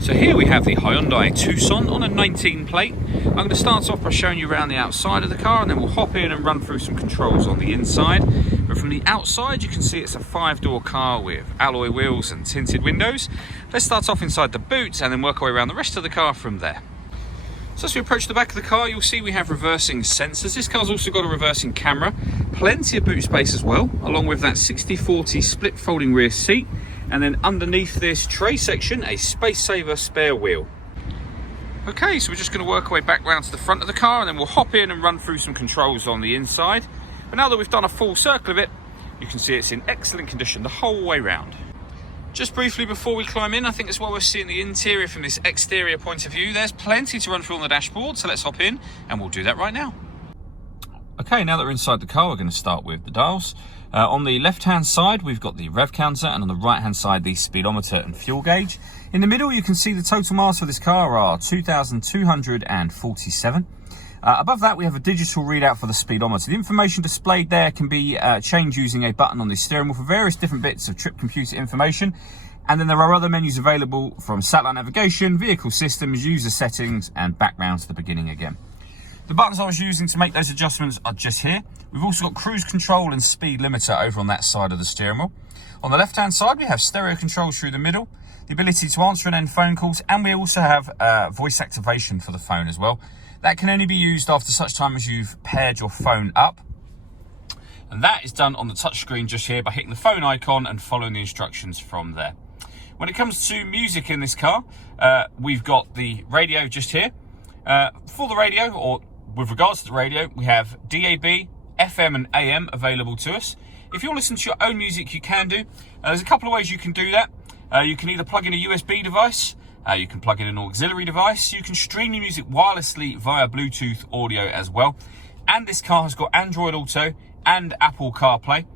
So here we have the Hyundai Tucson on a 19 plate. I'm going to start off by showing you around the outside of the car, and then we'll hop in and run through some controls on the inside. But from the outside you can see it's a 5-door car with alloy wheels and tinted windows. Let's start off inside the boot and then work our way around the rest of the car from there. So as we approach the back of the car, you'll see we have reversing sensors. This car's also got a reversing camera, plenty of boot space as well, along with that 60/40 split folding rear seat. And then underneath this tray section, a space saver spare wheel. Okay, so we're just going to work our way back round to the front of the car, and then we'll hop in and run through some controls on the inside. But now that we've done a full circle of it, you can see it's in excellent condition the whole way round. Just briefly before we climb in, I think it's well worth seeing the interior from this exterior point of view. There's plenty to run through on the dashboard, so let's hop in and we'll do that right now. Okay, now that we're inside the car, we're going to start with the dials. On the left-hand side, we've got the rev counter, and on the right-hand side, the speedometer and fuel gauge. In the middle, you can see the total miles for this car are 2,247. Above that, we have a digital readout for the speedometer. The information displayed there can be changed using a button on the steering wheel for various different bits of trip computer information. And then there are other menus available from satellite navigation, vehicle systems, user settings, and back round to the beginning again. The buttons I was using to make those adjustments are just here. We've also got cruise control and speed limiter over on that side of the steering wheel. On the left-hand side, we have stereo controls through the middle, the ability to answer and end phone calls, and we also have voice activation for the phone as well. That can only be used after such time as you've paired your phone up. And that is done on the touchscreen just here by hitting the phone icon and following the instructions from there. When it comes to music in this car, we've got the radio just here. For the radio, or with regards to the radio, we have DAB, FM and AM available to us. If you want to listen to your own music, you can do. There's a couple of ways you can do that. You can either plug in a USB device, you can plug in an auxiliary device, you can stream your music wirelessly via Bluetooth audio as well. And this car has got Android Auto and Apple CarPlay.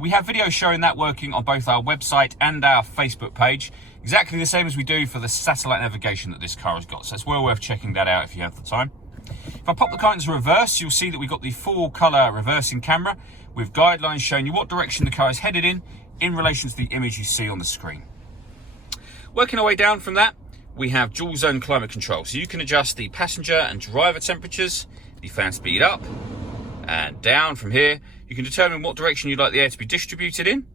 We have videos showing that working on both our website and our Facebook page. Exactly the same as we do for the satellite navigation that this car has got. So it's well worth checking that out if you have the time. If I pop the car into reverse, you'll see that we've got the full colour reversing camera with guidelines showing you what direction the car is headed in relation to the image you see on the screen. Working our way down from that, we have dual zone climate control. So you can adjust the passenger and driver temperatures, the fan speed up and down from here. You can determine what direction you'd like the air to be distributed in.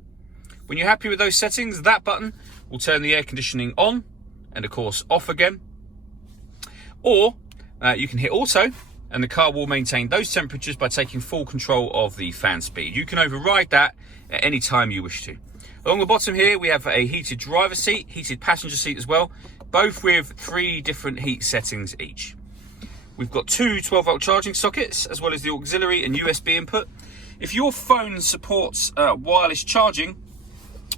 When you're happy with those settings, that button will turn the air conditioning on and of course off again. Or you can hit auto and the car will maintain those temperatures by taking full control of the fan speed. You can override that at any time you wish to. Along the bottom here, we have a heated driver seat, heated passenger seat as well, both with 3 different heat settings each. We've got 2 12-volt charging sockets, as well as the auxiliary and USB input. If your phone supports wireless charging,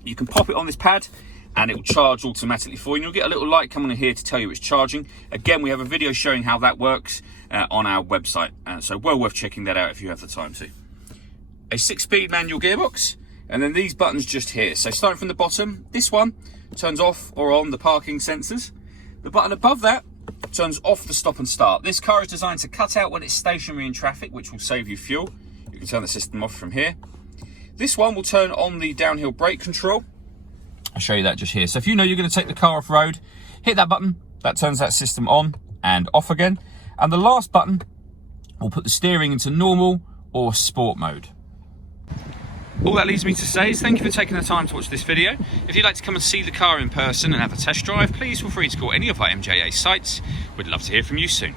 you can pop it on this pad and it will charge automatically for you. And you'll get a little light coming in here to tell you it's charging. Again, we have a video showing how that works on our website. So well worth checking that out if you have the time to. A 6-speed manual gearbox. And then these buttons just here. So starting from the bottom, this one turns off or on the parking sensors. The button above that turns off the stop and start. This car is designed to cut out when it's stationary in traffic, which will save you fuel. You can turn the system off from here. This one will turn on the downhill brake control. I'll show you that just here. So if you know you're going to take the car off road, hit that button. That turns that system on and off again. And the last button will put the steering into normal or sport mode. All that leaves me to say is thank you for taking the time to watch this video. If you'd like to come and see the car in person and have a test drive, please feel free to call any of our MJA sites. We'd love to hear from you soon.